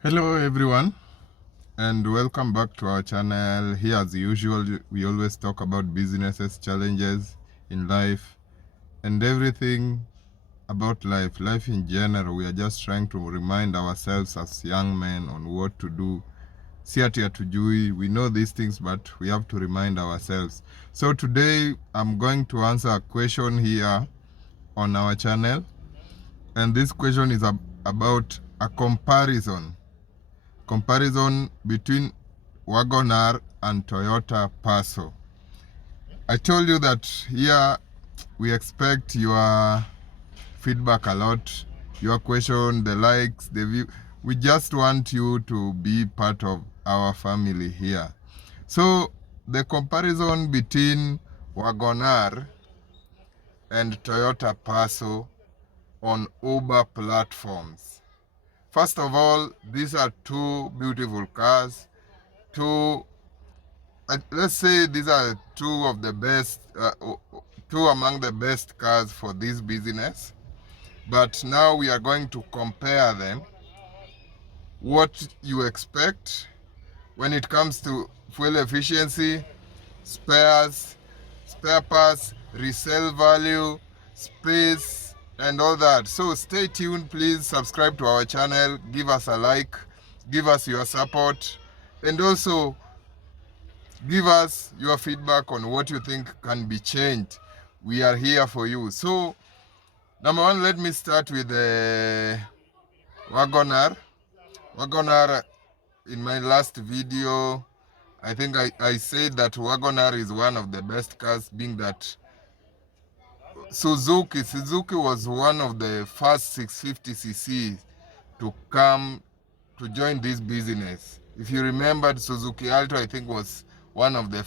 Hello everyone, and welcome back to our channel. Here as usual, we always talk about businesses, challenges in life, and everything about life in general. We are just trying to remind ourselves as young men on what to do. Si ati hatujui, we know these things, but we have to remind ourselves. So today I'm going to answer a question here on our channel, and this question is about a comparison between WagonR and Toyota Passo. I told you that here we expect your feedback a lot, your question, the likes, the view. We just want you to be part of our family here. So the comparison between WagonR and Toyota Passo on Uber platforms. First of all, these are two beautiful cars, two let's say these are two of the best, two among the best cars for this business. But now we are going to compare them. What you expect when it comes to fuel efficiency, spare parts, resale value, space, and all that. So stay tuned, please subscribe to our channel, give us a like, give us your support, and also give us your feedback on what you think can be changed. We are here for you. So, number one, let me start with the WagonR. WagonR, in my last video, I think I said that WagonR is one of the best cars, being that Suzuki was one of the first 650cc to come to join this business. If you remembered, Suzuki Alto, I think, was one of the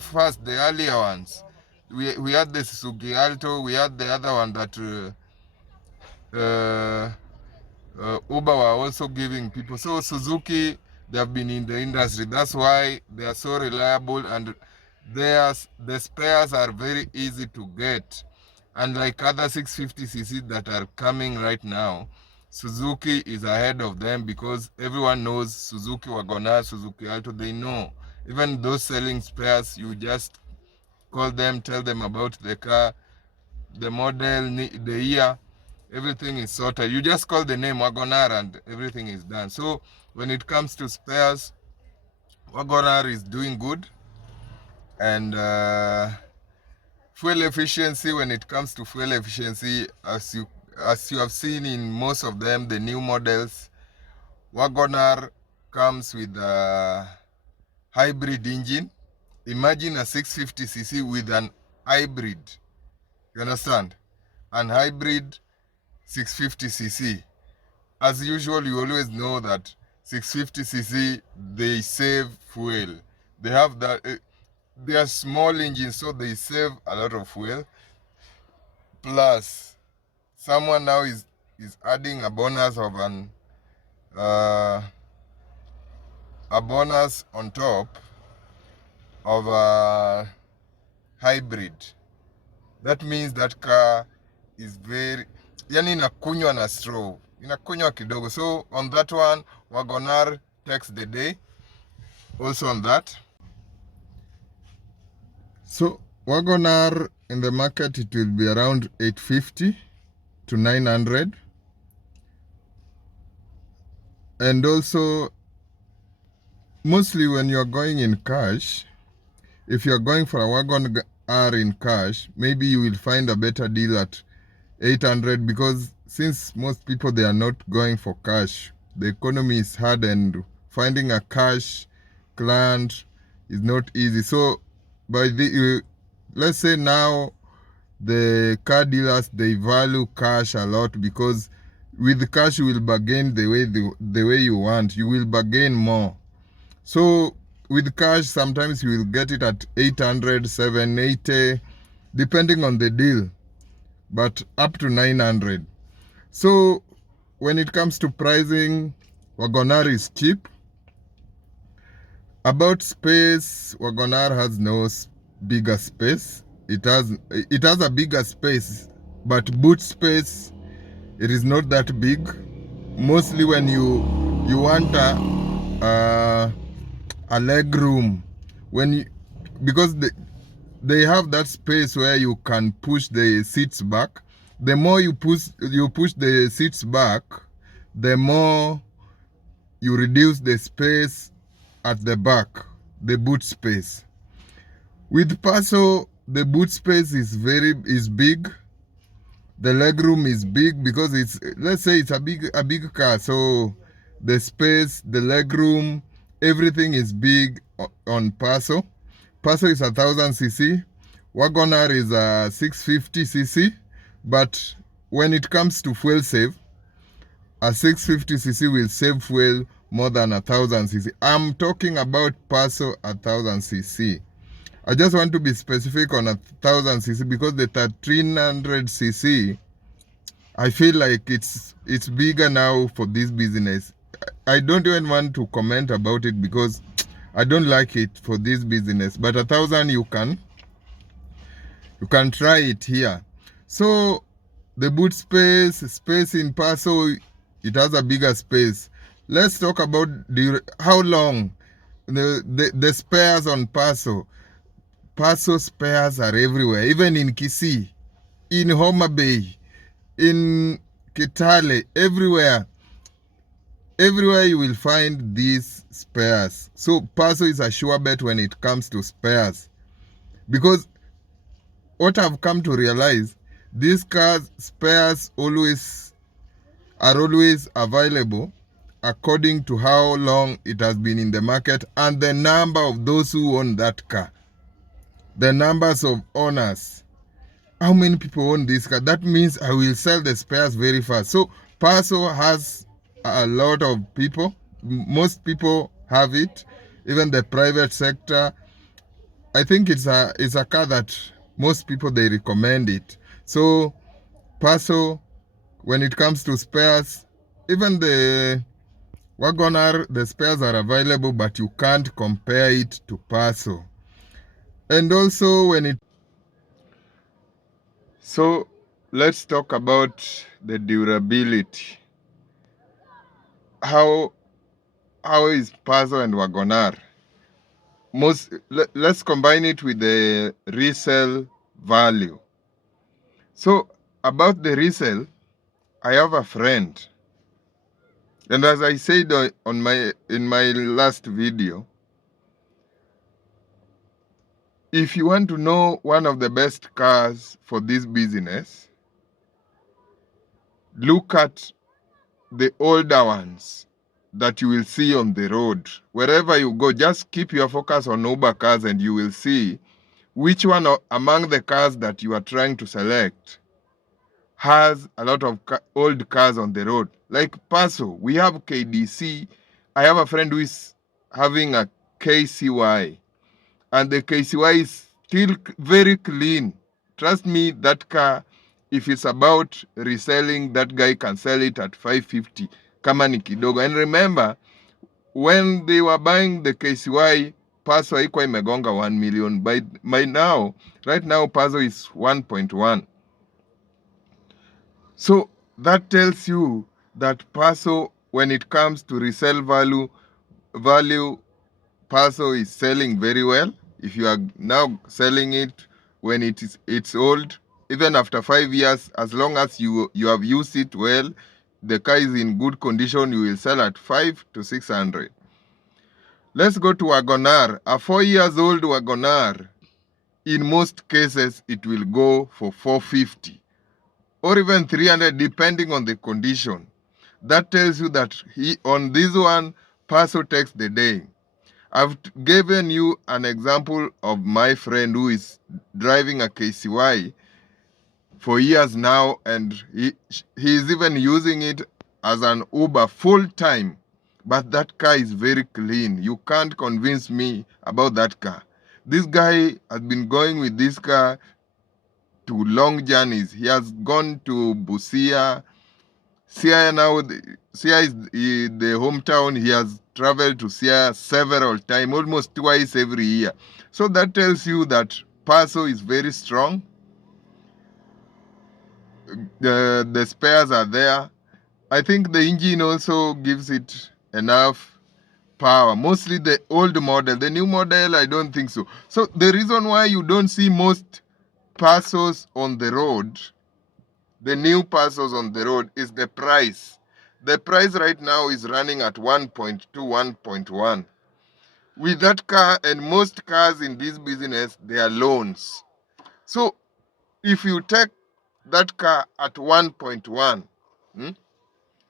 first, the earlier ones. We had the Suzuki Alto, we had the other one that Uber were also giving people. So Suzuki, they have been in the industry. That's why they are so reliable, and the spares are very easy to get. Unlike other 650cc that are coming right now, Suzuki is ahead of them because everyone knows Suzuki WagonR, Suzuki Alto. They know. Even those selling spares, you just call them, tell them about the car, the model, the year, everything is sorted. You just call the name WagonR and everything is done. So when it comes to spares, WagonR is doing good. And fuel efficiency, when it comes to fuel efficiency, as you have seen in most of them, the new models, WagonR comes with a hybrid engine. Imagine a 650cc with an hybrid. You understand? An hybrid 650cc. As usual, you always know that 650cc, they save fuel. They have that. They are small engines, so they save a lot of fuel. Plus, someone now is adding a bonus of a bonus on top of a hybrid. That means that car is very, yani inakunywa na straw, inakunywa kidogo. So on that one, WagonR takes the day. Also on that. So WagonR in the market, it will be around 850 to 900. And also, mostly when you're going in cash, if you're going for a WagonR in cash, maybe you will find a better deal at 800, because since most people, they are not going for cash, the economy is hard and finding a cash client is not easy. So by the let's say now the car dealers, they value cash a lot, because with cash you will bargain the way you want. You will bargain more. So with cash, sometimes you will get it at 800, 780, depending on the deal, but up to 900. So when it comes to pricing, WagonR is cheap. About space, WagonR has no bigger space. It has a bigger space, but boot space, it is not that big. Mostly when you you want a leg room when you, because they have that space where you can push the seats back. The more you push the seats back, the more you reduce the space at the back, the boot space. With Passo, the boot space is big. The legroom is big because it's, let's say it's a big car, so the space, the legroom, everything is big on Passo. Passo is 1000cc. WagonR is a 650cc, but when it comes to fuel save, a 650cc will save fuel more than 1000cc. I'm talking about Passo 1000cc. I just want to be specific on 1000cc because the 1300cc, I feel like it's bigger now for this business. I don't even want to comment about it because I don't like it for this business. But 1000 you can try it here. So the boot space in Passo, it has a bigger space. Let's talk about how long the spares on Passo. Passo spares are everywhere, even in Kisii, in Homa Bay, in Kitale, everywhere. Everywhere you will find these spares. So Passo is a sure bet when it comes to spares. Because what I've come to realize, these cars spares are always available according to how long it has been in the market and the number of those who own that car. The numbers of owners. How many people own this car? That means I will sell the spares very fast. So Passo has a lot of people. Most people have it. Even the private sector. I think it's a car that most people, they recommend it. So Passo, when it comes to spares, even the WagonR, the spares are available, but you can't compare it to Passo. And also so let's talk about the durability. How is Passo and WagonR? Let's combine it with the resale value. So about the resale, I have a friend, and as I said in my last video, if you want to know one of the best cars for this business, look at the older ones that you will see on the road. Wherever you go, just keep your focus on Uber cars and you will see which one among the cars that you are trying to select has a lot of old cars on the road. Like Passo, we have KDC. I have a friend who is having a KCY, and the KCY is still very clean. Trust me, that car, if it's about reselling, that guy can sell it at 550 kama ni kidogo. And remember, when they were buying the KCY, Passo haikuwa imegonga 1 million. By now, right now, Passo is 1.1. So that tells you that Passo, when it comes to resale value, Passo is selling very well. If you are now selling it when it's old, even after 5 years, as long as you have used it well, the car is in good condition, you will sell at 500 to 600. Let's go to WagonR. A 4 years old WagonR, in most cases, it will go for 450 or even 300, depending on the condition. That tells you that on this one, Passo takes the day. I've given you an example of my friend who is driving a KCY for years now, and he is even using it as an Uber full time. But that car is very clean. You can't convince me about that car. This guy has been going with this car to long journeys. He has gone to Busia. Siaya now, Siaya is the hometown. He has traveled to Siaya several times, almost twice every year. So that tells you that Passo is very strong. The spares are there. I think the engine also gives it enough power. Mostly the old model. The new model, I don't think so. So the reason why you don't see most Passos on the road, the new Passos on the road, is the price. The price right now is running at 1.2, 1.1. With that car, and most cars in this business, they are loans. So if you take that car at 1.1,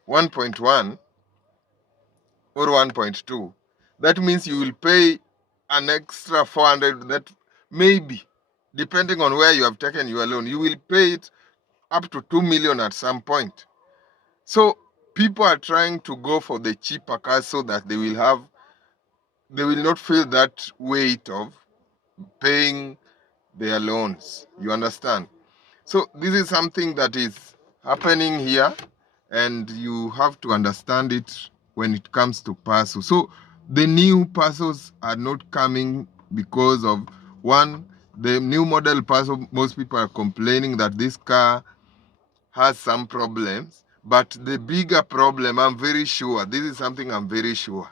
1.1 or 1.2, that means you will pay an extra 400, that maybe, depending on where you have taken your loan, you will pay it up to 2 million at some point. So people are trying to go for the cheaper cars so that they will not feel that weight of paying their loans. You understand? So this is something that is happening here, and you have to understand it when it comes to Passo. So the new Passos are not coming because of, one, the new model Passo, most people are complaining that this car has some problems. But the bigger problem, I'm very sure, this is something I'm very sure,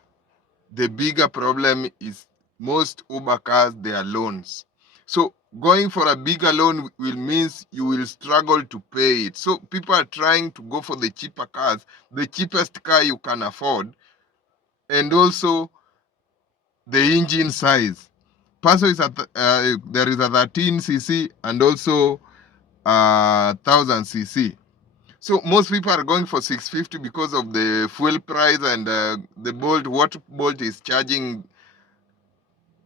the bigger problem is most Uber cars, they are loans. So going for a bigger loan will means you will struggle to pay it. So people are trying to go for the cheaper cars, the cheapest car you can afford, and also the engine size. Passo is there is a 13cc and also 1000cc. So most people are going for 650 because of the fuel price, and the what Bolt is charging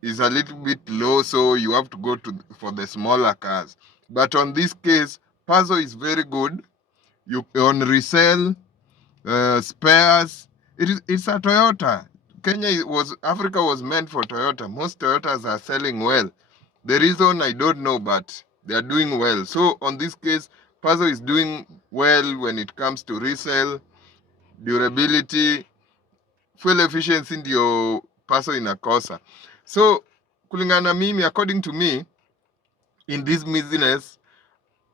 is a little bit low, so you have to go for the smaller cars. But on this case, Passo is very good. You on resale, spares. It's a Toyota. Africa was meant for Toyota. Most Toyotas are selling well. The reason I don't know, but they are doing well. So on this case, Passo is doing well when it comes to resale, durability, fuel efficiency ndio Passo inakosa. So kulingana mimi, according to me, in this business,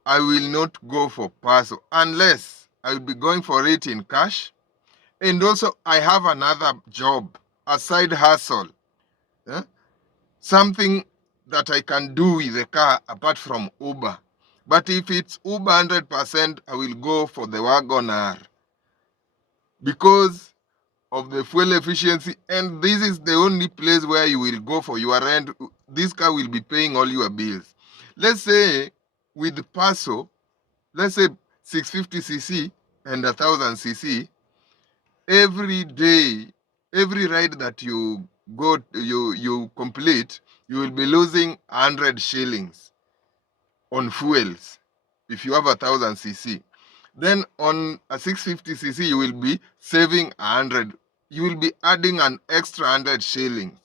I will not go for Passo unless I will be going for it in cash. And also I have another job, a side hustle, eh? Something that I can do with the car apart from Uber. But if it's Uber 100%, I will go for the WagonR because of the fuel efficiency, and this is the only place where you will go for your rent. This car will be paying all your bills. Let's say with Passo, let's say 650cc and 1000cc, every day, every ride that you go, you complete, you will be losing 100 shillings on fuels if you have 1000cc. Then on a 650cc, you will be saving 100. You will be adding an extra 100 shillings.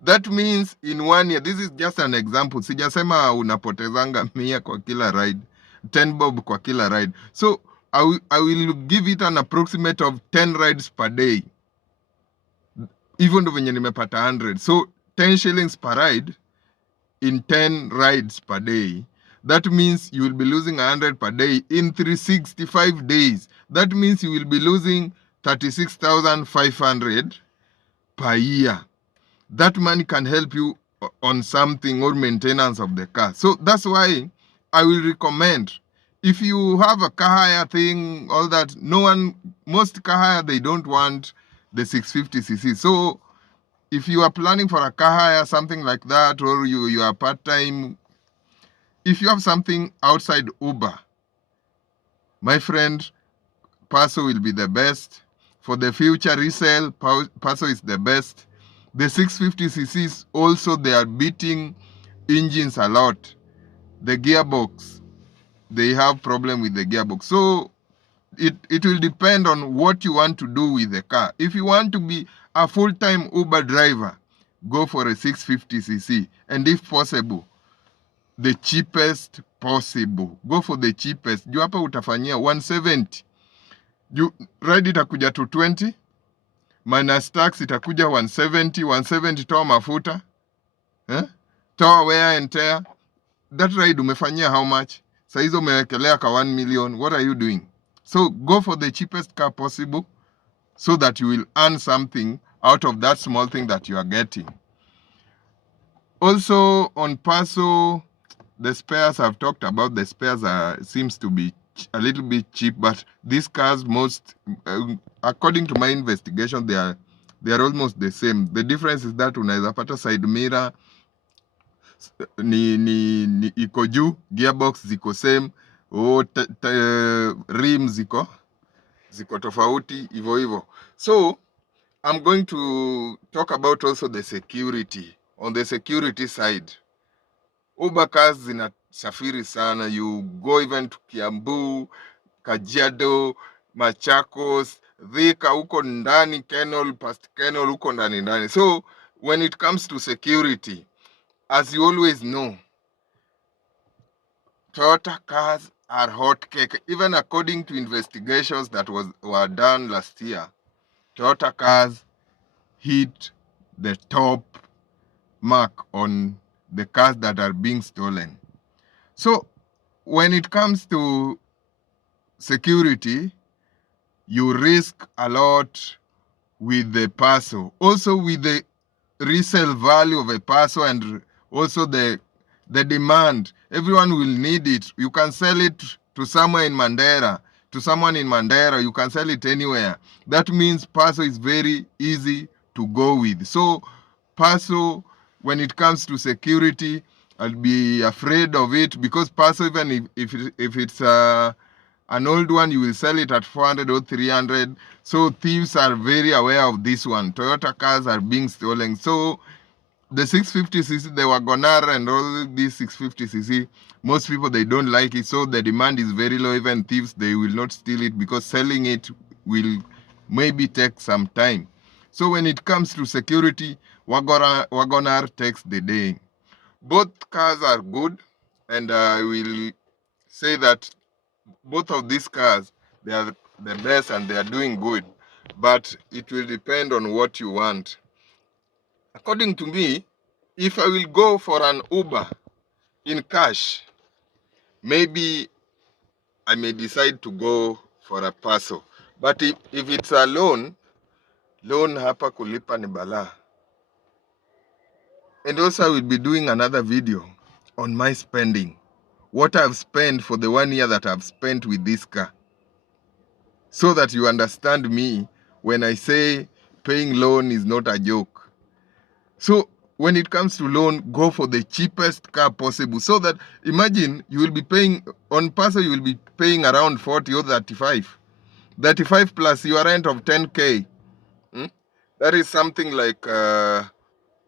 That means in 1 year, this is just an example. Sijasema unapotezanga 100 kwa kila ride, 10 bob kwa kila ride. So I will give it an approximate of 10 rides per day. Even though venye nimepata 100. So 10 shillings per ride in 10 rides per day. That means you will be losing 100 per day in 365 days. That means you will be losing 36,500 per year. That money can help you on something or maintenance of the car. So that's why I will recommend, if you have a car hire thing, all that, most car hire, they don't want the 650cc. So if you are planning for a car hire, something like that, or you are part-time, if you have something outside Uber, my friend, Passo will be the best. For the future resale, Passo is the best. The 650cc's also, they are beating engines a lot. The gearbox, they have problem with the gearbox. So it will depend on what you want to do with the car. If you want to be a full-time Uber driver, go for a 650cc. And if possible, the cheapest possible. Go for the cheapest. Juu hapa utafanyia 170. Ride itakuja to 20. Minus tax itakuja 170. 170 toa mafuta. Toa wear and tear. That ride umefanyia how much? Saizo umewekelea ka 1 million. What are you doing? So go for the cheapest car possible so that you will earn something out of that small thing that you are getting. Also on Passo, the spares I've talked about, the spares seems to be a little bit cheap, but these cars according to my investigation, they are almost the same. The difference is that unaweza pata side mirror ni iko juu, gearbox ziko same, rim ziko tofauti hivyo hivyo. So I'm going to talk about also the security. On the security side, Uber cars zinasafiri sana. You go even to Kiambu, Kajiado, Machakos, Thika, huko ndani, Kenol, past Kenol, huko ndani. So when it comes to security, as you always know, Toyota cars are hot cake. Even according to investigations that were done last year, Toyota cars hit the top mark on the cars that are being stolen. So when it comes to security, you risk a lot with the Passo. Also with the resale value of a Passo, and also the demand. Everyone will need it. You can sell it to someone in Mandera. You can sell it anywhere. That means Passo is very easy to go with. So Passo, when it comes to security, I'll be afraid of it, because Passo, even if it's an old one, you will sell it at 400 or 300. So thieves are very aware of this one. Toyota cars are being stolen. So the 650cc, the WagonR and all these 650cc, most people, they don't like it. So the demand is very low. Even thieves, they will not steal it, because selling it will maybe take some time. So when it comes to security, WagonR takes the day. Both cars are good, and I will say that both of these cars, they are the best and they are doing good, but it will depend on what you want. According to me, if I will go for an Uber in cash, maybe I may decide to go for a Passo. But if it's a loan hapa kulipa ni balaa. And also I will be doing another video on my spending, what I've spent for the 1 year that I've spent with this car, so that you understand me when I say paying loan is not a joke. So when it comes to loan, go for the cheapest car possible, so that, imagine, you will be paying on Passo, you will be paying around 40 or 35 plus your rent of 10k. That is something like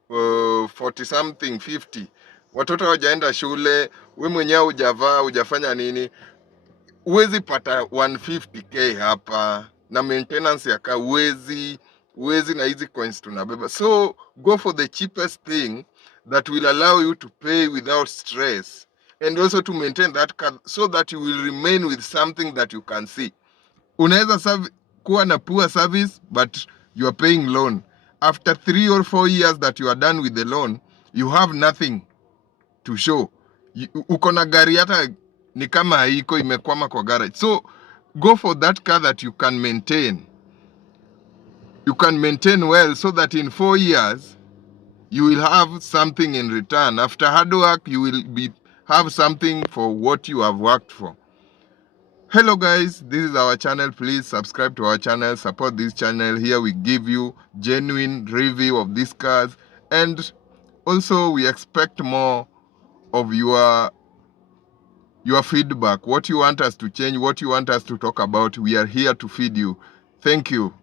40 something 50. Watoto wajaenda shule, we mwenyewe hujavaa, hujafanya nini, uwezi pata 150k hapa, na maintenance ya kaa uwezi na hizi coins tunabeba. So go for the cheapest thing that will allow you to pay without stress, and also to maintain that car, so that you will remain with something that you can see. Unaweza kuwa na poor service, but you are paying loan. After 3 or 4 years that you are done with the loan, you have nothing to show. Uko na gari hata ni kama haiko, imekwama kwa garage. So go for that car that you can maintain. You can maintain well, so that in 4 years you will have something in return. After hard work, you will have something for what you have worked for. Hello guys, this is our channel. Please subscribe to our channel, support this channel. Here we give you genuine review of these cars, and also we expect more of your feedback. What you want us to change, what you want us to talk about, we are here to feed you. Thank you.